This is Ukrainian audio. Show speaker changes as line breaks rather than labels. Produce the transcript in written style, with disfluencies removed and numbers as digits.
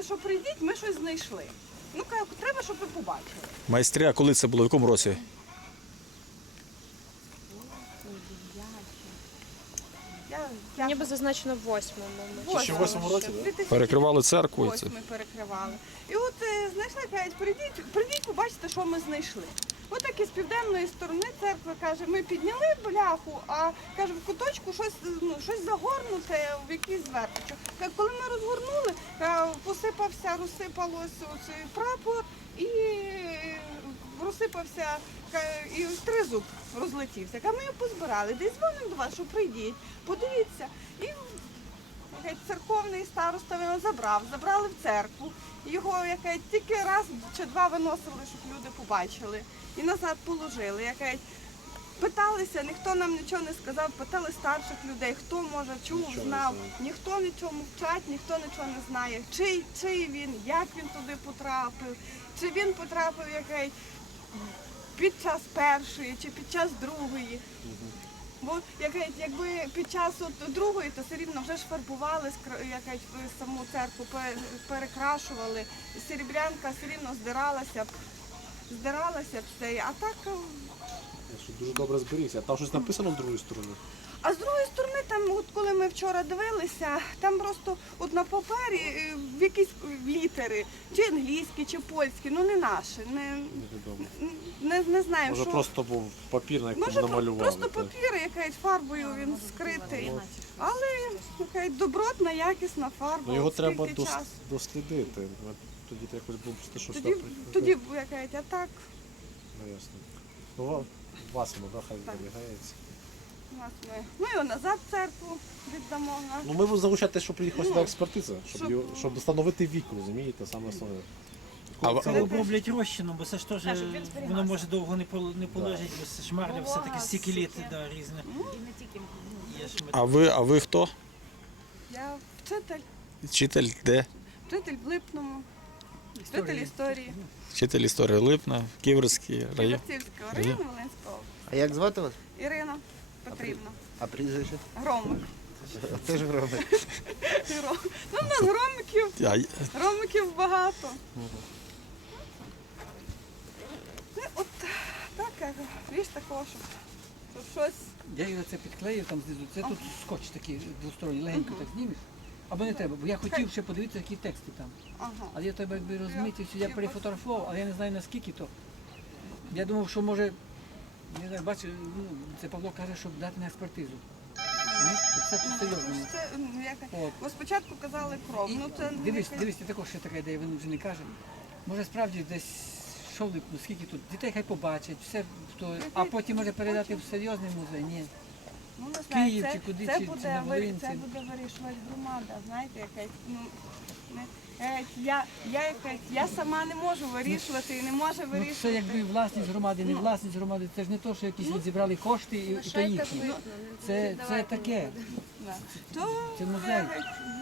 що прийдіть, ми щось знайшли. Ну, кажу, треба, щоб ви побачили.
Майстри, а коли це було? В якому році?
Я
Ніби зазначено в 8-му.
Це ще в 8-му році,
да? 2008
Перекривали церкву і це.
ми перекривали. І от знайшли, кажуть, прийдіть, побачите, що ми знайшли. От так із південної сторони церкви, каже, ми підняли бляху, а каже, в куточку щось загорнуте в якийсь зверточок. Коли ми розгорнули, розсипалося цей прапор і розсипався, і тризуб розлетівся. Ми його позбирали, десь дзвонимо до вас, що прийдіть, подивіться. І церковний староста його забрали в церкву. Його тільки раз чи два виносили, щоб люди побачили. І назад положили. Питалися, ніхто нам нічого не сказав, питали старших людей, хто може, чув, знав. Ніхто нічого мовчать, ніхто нічого не знає, чий він, як він туди потрапив, чи він потрапив під час першої, чи під час другої. Бо якби під час другої, то все рівно вже ж фарбували саму церкву, перекрашували, серебрянка все рівно здиралася все, а так...
Що дуже добре зберігся. А там щось написано з другої сторони?
А з другої сторони, там, коли ми вчора дивилися, там просто на папері в якісь літери, чи англійські, чи польські, не наші, не знаємо,
Може
що...
просто був папір, на якому
Може,
намалювали.
просто папір, фарбою він скритий, але добротна, якісна фарба.
Його
скільки
треба
часу.
дослідити. Тоді якось було просто щось
Тоді а так,
Ну, ясно. Ну, вас воно, хай зберігається.
ми його назад в церкву віддамо.
Ну, ми будемо залучати, щоб приїхала сюди експертиза, щоб встановити вік, розумієте, саме основне.
Це оброблять розчином, бо це ж теж воно може довго не полежить, бо це шмарля все-таки стільки літ різне.
А ви хто?
Я вчитель.
Вчитель де?
Вчитель в Липному, вчитель історії.
Вчитель історії Липна, Ківерський район.
Ківерцівського району Волинського.
А як звати вас?
Ірина Петрівна.
А прізвище?
Громик.
Теж Громик.
Ну, в нас громиків багато. Ну, от так, віж такого, щоб щось...
Я його це підклеїв там знизу, це тут скотч такий двосторонній, легенько так знімеш. Або не треба, бо я хотів ще подивитися, які тексти там. Але я тебе якби розмітився, я перефотографував, але я не знаю наскільки то. Я думав, що може, не знаю, бачиш, це Павло каже, щоб дати на експертизу. Це тут серйозно.
Бо спочатку казали кров.
Дивись, також ще така ідея, він вже не каже. Може справді десь що в Липну, скільки тут, дітей хай побачать, все, а потім може передати в серйозний музей, ні.
Ну, не
Київ
знаю,
чи куди,
це
чи на
буде
Волинці.
вирішувати громада, знаєте, я сама не можу вирішувати і не може
Ну,
вирішувати.
це якби власність громади, не власність громади, це ж не то, що якісь зібрали кошти і то їхні. Це таке.
То
Це музей.